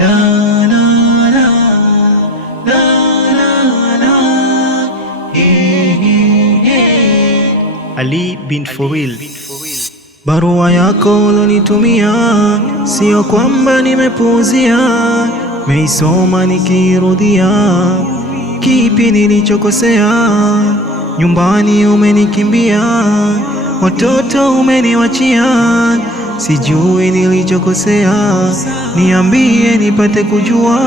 la la la la la la. Ali bin Furil. Barua yako ulonitumia sio kwamba nimepuuzia, meisoma nikirudia. Kipi nilichokosea? Nyumbani umenikimbia, watoto umeniwachia, sijui nilichokosea, niambie nipate kujua.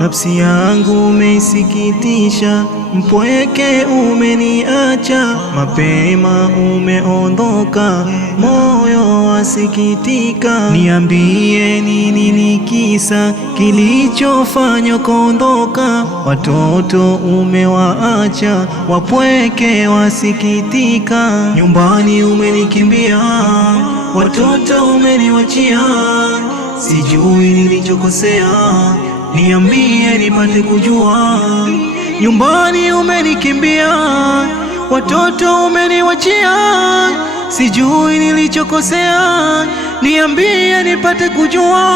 Nafsi yangu umeisikitisha, mpweke umeniacha, mapema umeondoka, moyo wasikitika. Niambie nini ni kisa kilichofanya kuondoka, watoto umewaacha, wapweke wasikitika. Nyumbani umenikimbia, watoto umeniwachia, sijui nilichokosea, niambie nipate kujua. Nyumbani umenikimbia, watoto umeniwachia, sijui nilichokosea, niambie nipate kujua.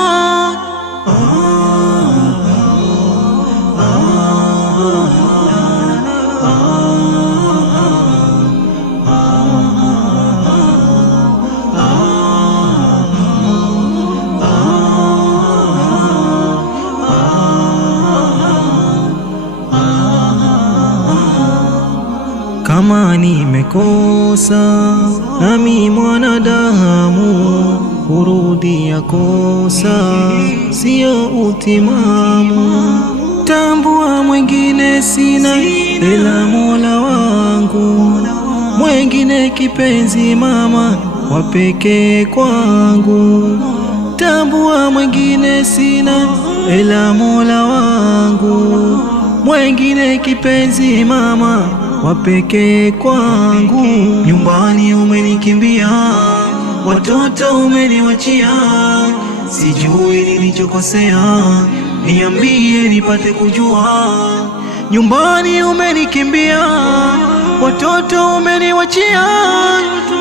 Kama nimekosa nami mwanadamu, kurudia kosa sio utimamu. Tambua mwengine sina ila Mola wangu, mwengine kipenzi mama wa pekee kwangu. Tambua mwengine sina ila Mola wangu, mwengine kipenzi mama wa pekee kwangu. Nyumbani umenikimbia, watoto umeniwachia, sijui nilichokosea, niambie nipate kujua. Nyumbani umenikimbia, watoto umeniwachia,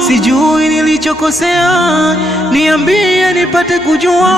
sijui nilichokosea, niambie nipate kujua.